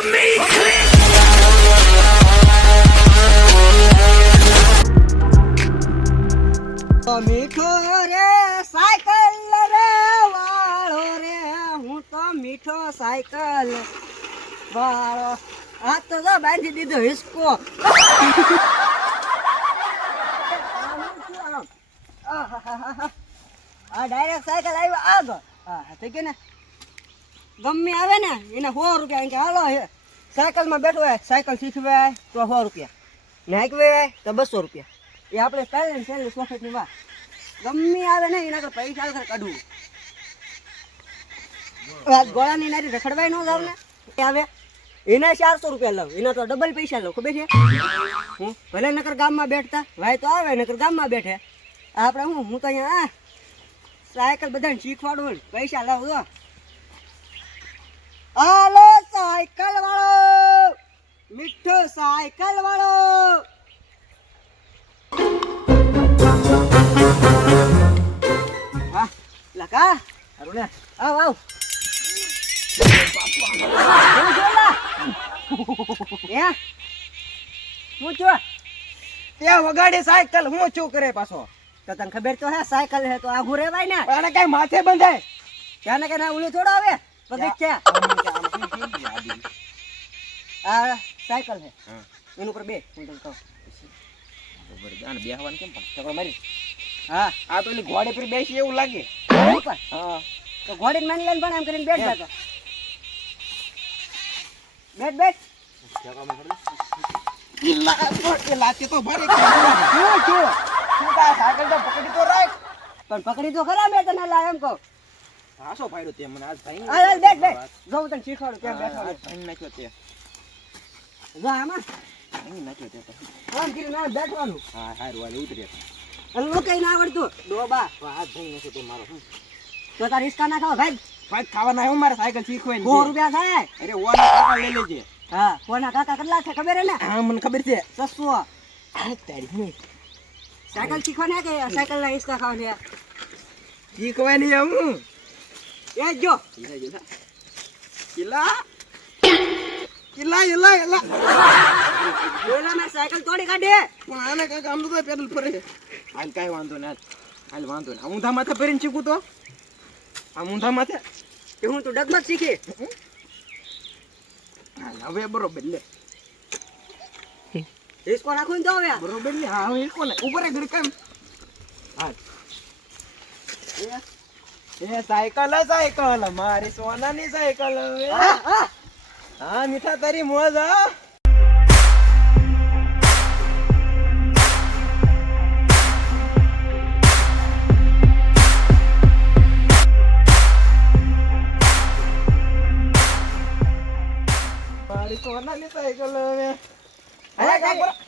મીઠો રે સાયકલ રે વાળો રે હું તો મીઠો સાયકલ વાળો આ તો બાંધી દીધો હિસકો આ ડાયરેક્ટ સાયકલ આવ્યો આગળ હા થઈ ગયું ને ગમે આવે ને એને 100 રૂપિયા કે હાલો સાયકલમાં બેઠો હોય સાયકલ શીખવે તો 100 રૂપિયા નાખવે તો 200 રૂપિયા એ આપણે ચાલે સોફેટની વાત ગમે આવે ને એના પર પૈસા કાઢવું ગોળાની નારી રખડવાય ન જાવ ને આવે એના 400 રૂપિયા લઉં એના તો ડબલ પૈસા લઉં ખબર છે હું ભલે નકર ગામમાં બેઠતા ભાઈ તો આવે નકર ગામમાં બેઠે આપણે હું તો અહીંયા સાયકલ બધાને શીખવાડું પૈસા લાવ તો હાલો સાયકલ વાળો મીઠો સાયકલ વાળો હા લકા અરુણે આવ આવ હું છું ત્યાં વગાડે સાયકલ હું શું કરે પાછો તો તને ખબર તો હે સાયકલ હે તો આઘું રેવાય ને આને કઈ માથે બંધાય ત્યાં ને કઈ ના ઉલી થોડો આવે પગજ છે આ સાયકલ હે એનું પર બે હું તને કહું બરાબર આને બેહવાનું કેમ પણ ચકડો મારી હા આ તો ઓલી ઘોડે પર બેસી એવું લાગે ઉપર હા તો ઘોડીને માની લઈને પણ એમ કરીને બેઠ જતો બેઠ લાતે તો ભરે શું તું તા સાયકલ તો પકડી તો રાખ પણ પકડી તો ખરા મેં તને લા એમ કહું હાસો ફાયદો તે મને આજ ભાઈ હાલ બેઠ જો તને શીખવાડું કેમ બેઠવાનું ભાઈ નાખ્યો તે જો આમાં ભાઈ નાખ્યો તે આમ કરીને ના બેઠવાનું હા હારું હાલ ઉતરે અલ્લો કઈ ના આવડતું ડોબા હાથ ભાઈ નાખ્યો તો મારો તો તાર રિસ્કા ના ખાવ ભાઈ ભાઈ ખાવાના આવ્યો મારે સાયકલ શીખવાય 100 રૂપિયા થાય અરે ઓના કાકા લઈ લેજે હા કોના કાકા કેટલા છે ખબર હે ને હા મને ખબર છે 600 આ તારી હું સાયકલ શીખવાને કે સાયકલ ના રિસ્કા ખાવ શીખવાની હું એ જો કિલા કિલા એલા એલા બોલા મે સાયકલ તોડી કાઢે પણ આને કાકા આમ તો પેડલ ફરે હાલ કાઈ વાંધો ના હાલ વાંધો ના ઊંધા માથે ફરીને શીખું તો આ ઊંધા માથે કે હું તો ડગમગ શીખી હાલ હવે બરોબર લે રિસ્કો રાખું ને તો હવે બરોબર લે હા હવે કોને ઉપર ઘર કેમ હા એ સાયકલ મારી સોનાની સાયકલ હા મીઠા તારી મોજ હા મારી સોનાની સાયકલ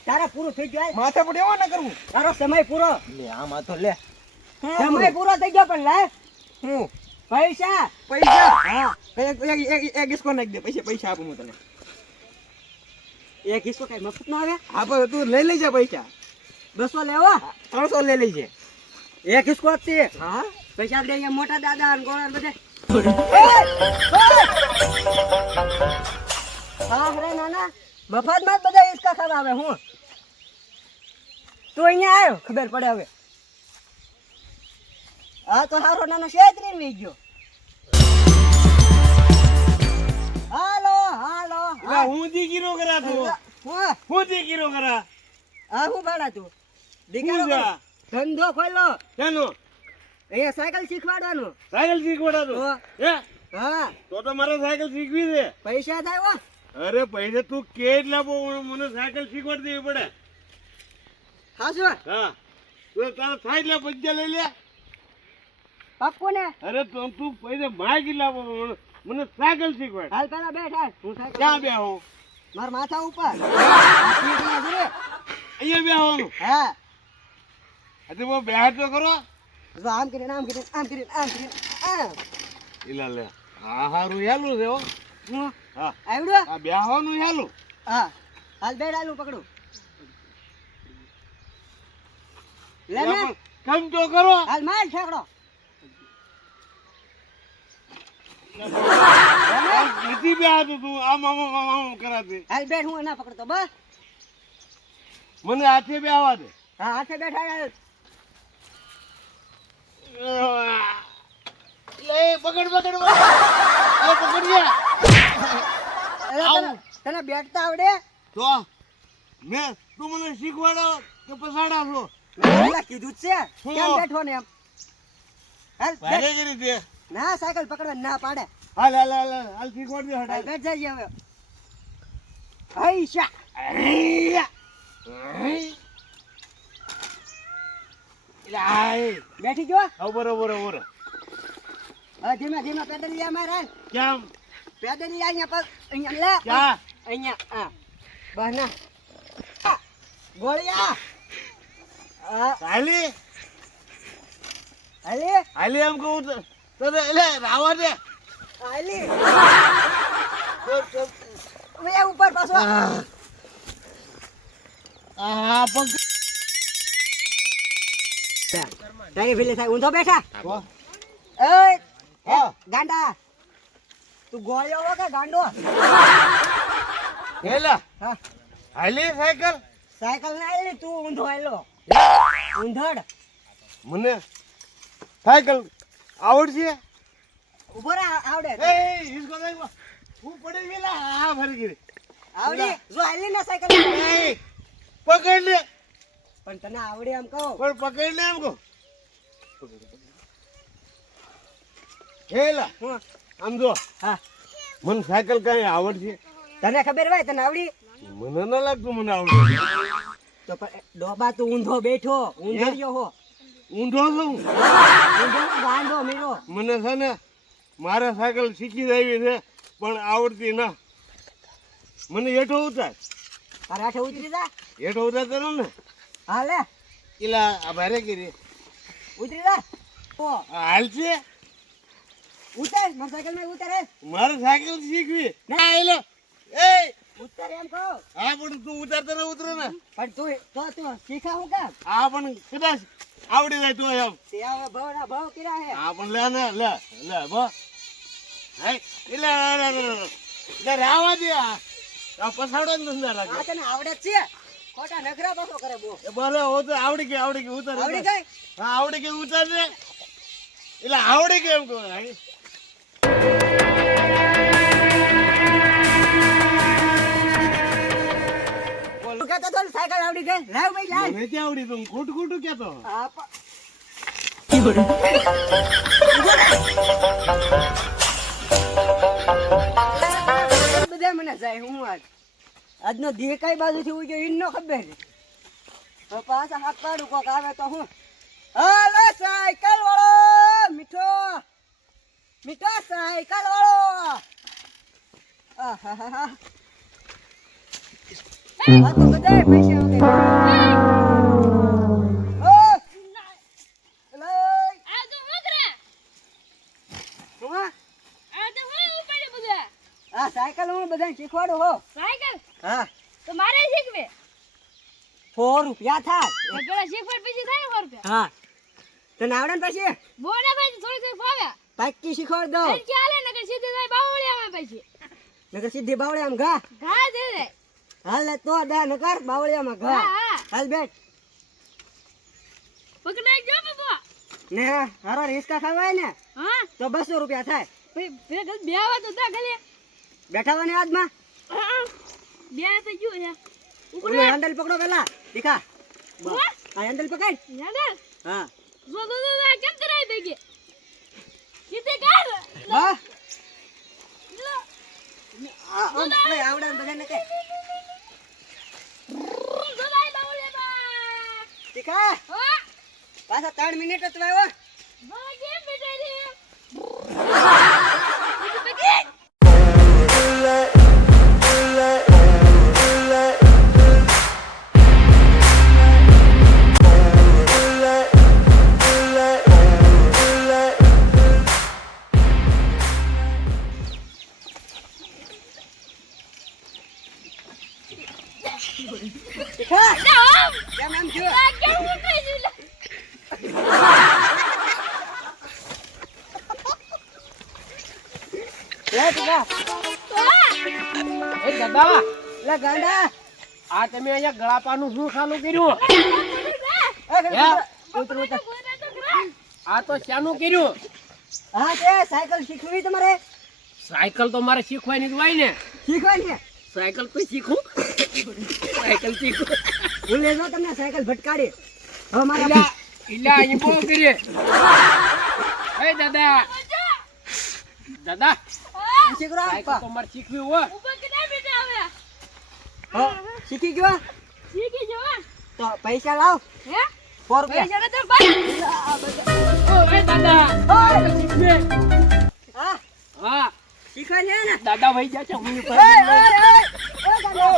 તારા પૂરું થઈ ગયું માથે પડે એવો ના કરવું તારો સમય પૂરો લે આમાં તો લે સમય પૂરો થઈ ગયો પણ લે હું પૈસા પૈસા હા એક ડિસ્કો નાખી દે પૈસા આપું હું તને એક હિસ્સો કઈ મફત ના આવે આપો તું લઈ લેજે પૈસા 200 લેવો 300 લઈ લેજે એક હિસ્સો આપતી હા પૈસા આપણે અહીંયા મોટા દાદા અને ગોળા બધે હા રે નાના મફતમાં જ બધા હિસ્સા ખાવા આવે હું તું અહીંયા આવ્યો ખબર પડે હવે હા તો હારો નાનો શેતરીને વી ગયો હાલો એલા હું દીકરો કરા તું હું દીકરો કરા હા હું ભાડા તું દીકરો હું જા ધંધો ખોલો જાનો અહીંયા સાયકલ શીખવાડવાનું સાયકલ શીખવાડા તું હે હા તો મારે સાયકલ શીખવી છે પૈસા થાય હો અરે પૈસા તું કેટલા મને સાયકલ શીખવાડી દેવી પડે હા શું હા તું તારે થાય એટલે પૈસા લઈ લે પાક્કો ને અરે તું પૈસા માગી લાવો મને સાયકલ શીખવાડ હાલ પેલા બેઠ હાલ હું સાયકલ ક્યાં બેહો મારા માથા ઉપર અહીંયા અહીંયા બેહવાનું હા આજે બહુ બેહાડ તો કરો જો આમ કરીને આમ ઇલા લે હા હારું હેલું છે હો હું હા આવડ્યો આ બેહવાનું હેલું હા હાલ બેઠ હાલ હું પકડું લે ને કમ તો કરો હાલ માર ઠેકડો નથી બે હાથ તું આમ આમ આમ આમ કરાતે હાલ બેઠ, હું ના પકડતો બસ. મને હાથે બે આવવા દે હા હાથે બેઠા હાલ. એ પકડ પકડ પકડ ગયા અરે તને બેઠતા આવડે? તો મેં તું મને શીખવાડો કે પસાડા છો મેં પેલા કીધું જ છે હું? કેમ બેઠો ને એમ. હાલ ભારે બેઠ. કરી દે ના સાયકલ પકડવા ના પાડે. હાલ હાલ હાલ હાલ શીખવાડ દે હાલ હટાલ બેઠ જઈએ હવે. હૈશા બેઠી ગયો. બરોબર બરોબર હવે ધીમે ધીમે પેડલિયા માર હાલ. કેમ પેડલિયા અહીંયા પર અહીંયા લે. ક્યાં અહીંયા હા બસ ના આ, ગોળિયા હા હાલી હાલી હાલી એમ કહું તો તને એટલે રાવા દે હાલી હવે ઉપર પાછો. આ પગ તારી ભીલી થાય ઊંધો બેઠા. તો એય હા ગાંડા તું ગોળિયો હો કે ગાંડો? હેલા હા હાલી સાયકલ સાયકલ ના આલી તું ઊંધો આયલો ઊંધડ. મને સાયકલ આવડશે ઉભો રહે આવડે એ હિસકો દેખો હું પડી ગયેલા હા ફરી ગઈ આવડે જો આલી ના સાયકલ એ પકડ લે પણ તને આવડે એમ કહો. પણ પકડ લે એમ કહો હેલા હું આમ જો હા મને સાયકલ કઈ આવડશે તને ખબર હોય તને આવડી મને ન લાગતું મને આવડે તો પણ ડોબા તું ઊંધો બેઠો ઊંધળિયો હો. ઊંધો છું ઊંધો ગાંડો મીરો. મને છે ને મારે સાયકલ શીખી દેવી છે પણ આવડતી ના મને હેઠો ઉતાર પરાઠે ઉતરી જા. હેઠો ઉતાર કરો ને હા લે એલા આ ભારે કરી ઉતરી જા. ઓ હાલ છે ઉતર માર સાયકલ માં ઉતર હે. મારે સાયકલ શીખવી ના એલે એ ઉતર એમ કહો. હા પણ તું ઉતારતા ને ઉતરે ને પણ તું શીખા હું કામ હા પણ કદાચ આવડી જાય તો એમ તે હવે ભાવના ભાવ કર્યા હે. હા પણ લે ને લે લે બસ હાય એટલે લે રાવા દે આ પછાડો ને ધંધા આ લાગે તને આવડે જ છે ખોટા નખરા બસો કરે બો. એ બોલે હો તો આવડી ગઈ ઉતાર આવડી ઉતાર. ગઈ હા આવડી ગઈ ઉતાર દે એટલે આવડી ગઈ એમ કહું હાય તું કહેતો તો ને સાયકલ આવડી ગઈ લાવ ભાઈ લાવ. મને ત્યાં આવડી તું ખોટું ખોટું કેતો હા બધા મને જાય હું આજનો દી કઈ બાજુથી ઉગ્યો ઈ નો ખબર. તો પાછા હાથ પાડું કોક આવે તો હું હાલો સાયકલ વાળો મીઠો મીઠો સાયકલ વાળો. આહાહા. આ તો બધાય પૈસા વગર. ઓ એલે આ તો મગરા શું આ તો હું ઉપાડે બધા આ સાયકલ હું બધાને શીખવાડું હો. સાયકલ હા તો મારે શીખવે 4 રૂપિયા થાય. તો પેલા શીખવાડ પછી થાય ને 4 રૂપિયા હા તને આવડે ને પછી બોના ભાઈ થોડી થોડી ફાવ્યા પાકી શીખવાડ દો. અને ચાલે નકર સીધું થાય બાવળિયામાં પછી નકર સીધી બાવળિયામાં ઘા. ઘા દે દે હાલ લે તો દા નકર બાવળિયામાં ઘા. હા હા હાલ બેઠ પકડાઈ જો બાબા ને હારો રિસ્કા ખાવાય ને હા તો 200 રૂપિયા થાય. ભાઈ ભેગા બે આવા તો તા ગલે બેઠાવાની આજમાં બે તો જો હે ઓલો હેન્ડલ પકડો પેલા દીખા હા આ હેન્ડલ પકડ. યાર હા જો કેમ કરાય ભેગી સીધે કર વાહ લો આવડે આવડે ને બધાને કે જોલાઈ બાવળિયામાં દીખા હા પાછા 3 મિનિટ જ વાયો. બાબા કેમ બેઠેલી દીખા ના કેમ એમ થયું? આ કેમ ઉઠાઈ દીધા લે ટીકા એ દાદા લે ગાંડા આ તમે અહીંયા ગળાપાનું શું ચાલુ કર્યું ઉતર ઉતર આ તો શાનું કર્યું હા તે સાયકલ શીખવી તમારે સાયકલ તો મારે શીખવાની જ હોય ને શીખવાની છે સાયકલ તો શીખું સાયકલ શીખું હું લેજો તમને સાયકલ ભટકાડી હવે મારા ઇલા ઇલા અહીં બહુ કરીએ એ દાદા દાદા શીખરો સાયકલ તો મારે શીખવી હોય ઊભા કેના બેટા હવે શીખી ગયો શીખી જવા તો પૈસા લાવ હે 4 રૂપિયા પૈસા તો ભાઈ ઓ એ દાદા શીખવે હા હા શીખવાની છે ને દાદા ભાઈ જા છે હું એ ગાંડો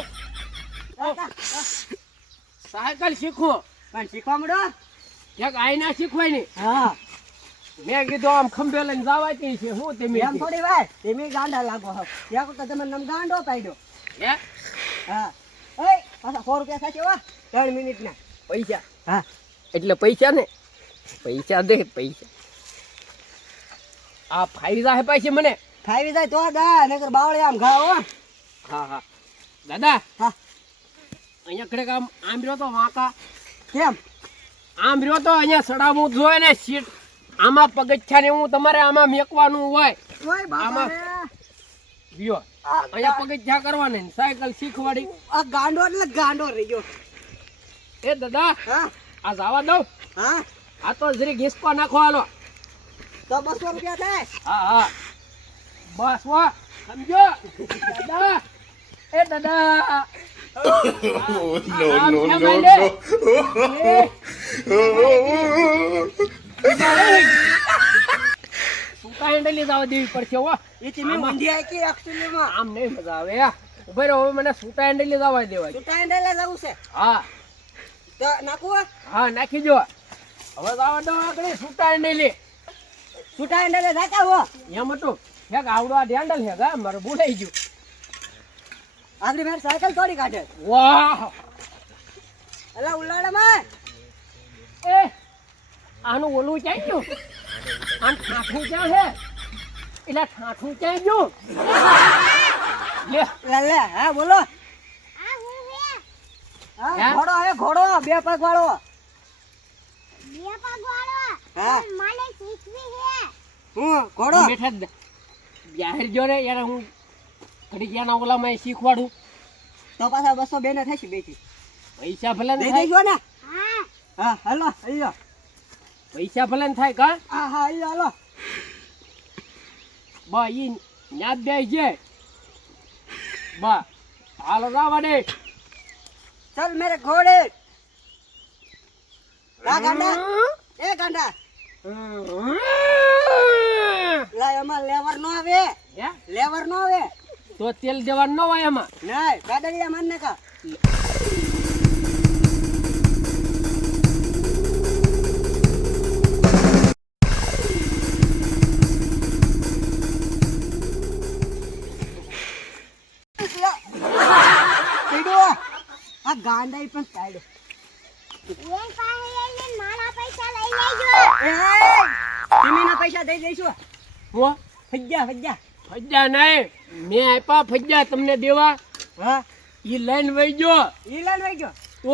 સાયકલ શીખું પણ શીખવા મળો એક આઈના શીખવાની હા મેં કીધું આમ ખંભે લઈને જવાતી છે હું તમે એમ થોડી વાર તમે ગાંડા લાગો હો ત્યાં તો તમે નમ ગાંડો પાડ્યો હે હા ઓય પાછા 100 રૂપિયા થશે વા 3 મિનિટના પૈસા હા એટલે પૈસા ને પૈસા દે પૈસા આ ફાયદા હે પાછી મને ખાવી જાય તો દા નકર બાવળે આમ ઘા હો હા હા દાદા હા અહીંયા ખડે આમ રહ્યો તો વાંકા કેમ આમ રહ્યો તો અહીંયા સડાવું જોઈએ ને સીટ આમાં પગથિયા ને હું તમારે આમાં મેકવાનું હોય ઓય બાપા આમાં. રે. રહ્યો અહીંયા પગથિયા કરવાના ને સાયકલ શીખવાડી આ ગાંડો એટલે ગાંડો રહી ગયો એ દાદા હા આ જવા દઉં હા આ તો જરી ઘીસકો નાખો હાલો તો 200 રૂપિયા થાય હા હા બસ વાહ સમજો દાદા એ દાદા no, no, no, સુતા હેન્ડલી જવા દેવી પડશે હો એ તમે ઊંધી આકી actually માં આમ નહીં મજા આવે ઉભા રહો હવે મને સુતા હેન્ડલી જવા દેવાય છૂટા હેન્ડલે જવું છે હા તો નાખું હા નાખી દો હવે જવા દો આગળ સુતા હેન્ડલી છૂટા હેન્ડલે જાતા હો એમ હતું હેક આવડો આ હેન્ડલ હે ગા મારે ભૂલાઈ ગયું આગળ મેર સાયકલ તોડી કાઢે વાહ અલા ઉલાડામાં એ આનું ઓલું ક્યાં ગયું આનું ઠાઠું ક્યાં છે એટલે ઠાઠું ક્યાં ગયું લે લે લે હા બોલો આ હું હે હા હે? ઘોડો હે ઘોડો 2 પગ વાળો બે પગવાળો હા માલે શીખવી હે હું ઘોડો બેઠા જાહેર જો રે યાર હું ઘડી ગયા ઓલામાં શીખવાડું તો પાછા 200 બેને થશે બેથી પૈસા ભલે ને દઈ થાય દેજો ને હા હા હાલો હાલો પૈસા ભલે ને થાય કા હા હા હાલો બા ઈ યાદ દે છે બા હાલો રાવા દે चल मेरे घोड़े ला गांडा ए गांडा લા એમાં લેવર નો આવે હે? લેવર નો આવે તો તેલ દેવાનું ન હોય એમાં નહીં ગાડડિયા મારને કા આ ગાંડા પણ સાઈડ એ પાસે લઈને મારા પૈસા લઈ લેજો ટીમીના પૈસા દઈ દઈશું હો ફજ્જા ફજ્જા ફજ્જા નહીં મેં આપ્યા ફજ્જા તમને દેવા હા ઈ લઈને વઈ ગયો ઈ લાઈન વઈ ગયો તો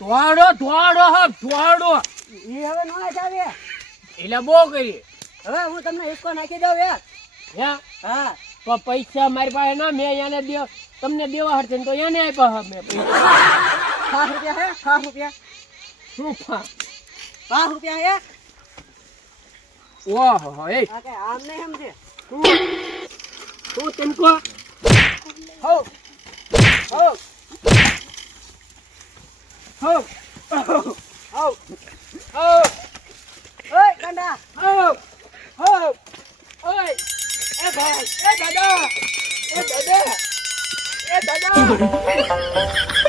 ધોવાડો ધોવાડો હબ ધોવાડો ઈ હવે નો આવે એટલે બહુ કરી હવે હું તમને હિસ્કો નાખી દઉં યાર હે હા તો પૈસા મારી પાસે ના મેં એને દે તમને દેવા હરશે ને તો એને આપ્યા મેં પૈસા 5 રૂપિયા હે 5 રૂપિયા શું 5 રૂપિયા હે ઓહો એ આ કે આમ નહીં સમજે તું તેनको હો હો હો હો હો ઓય ગાંડા હો હો ઓય એ ભાઈ એ દાદા એ દાદા એ દાદા